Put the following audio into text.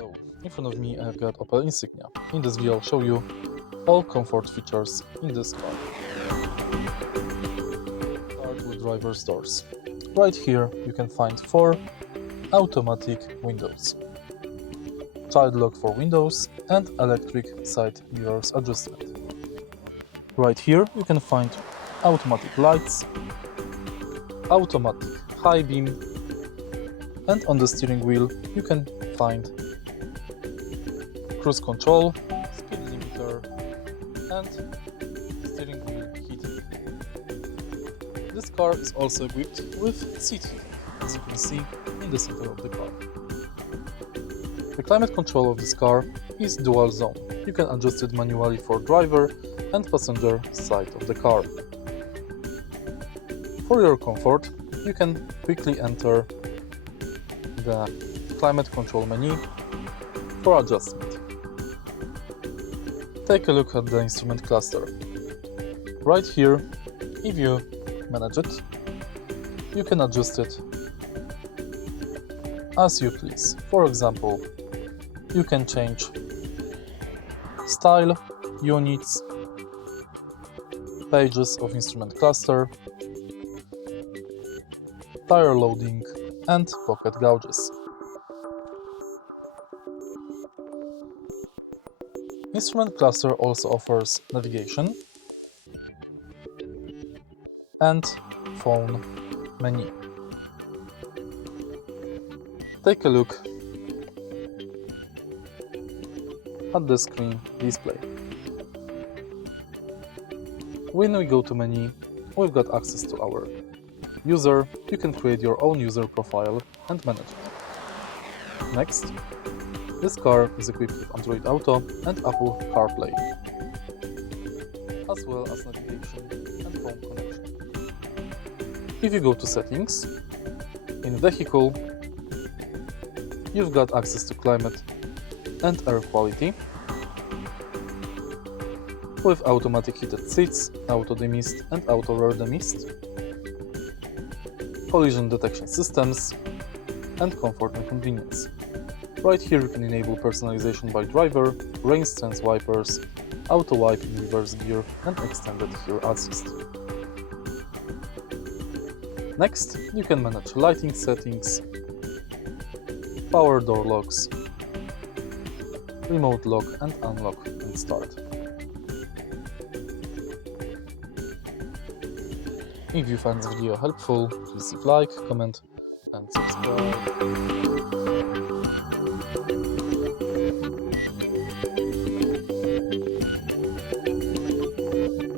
Hello, in front of me I've got Opel Insignia. In this video I'll show you all comfort features in this car. Start with driver's doors. Right here you can find 4 automatic windows, child lock for windows and electric side mirrors adjustment. Right here you can find automatic lights, automatic high beam, and on the steering wheel you can find cruise control, speed limiter and steering wheel heating. This car is also equipped with seat heating, as you can see in the center of the car. The climate control of this car is dual zone. You can adjust it manually for driver and passenger side of the car. For your comfort, you can quickly enter the climate control menu for adjustment. Take a look at the instrument cluster. Right here, if you manage it, you can adjust it as you please. For example, you can change style, units, pages of instrument cluster, tire loading and pocket gauges. Instrument cluster also offers navigation and phone menu. Take a look at the screen display. When we go to menu, we've got access to our user. You can create your own user profile and manage it. Next, this car is equipped with Android Auto and Apple CarPlay, as well as navigation and phone connection. If you go to settings, in vehicle, you've got access to climate and air quality, with automatic heated seats, auto demist and auto rear demist, collision detection systems, and comfort and convenience. Right here you can enable personalization by driver, rain sense wipers, auto wipe in reverse gear and extended hill assist. Next, you can manage lighting settings, power door locks, remote lock and unlock and start. If you find this video helpful, please leave like, comment and subscribe.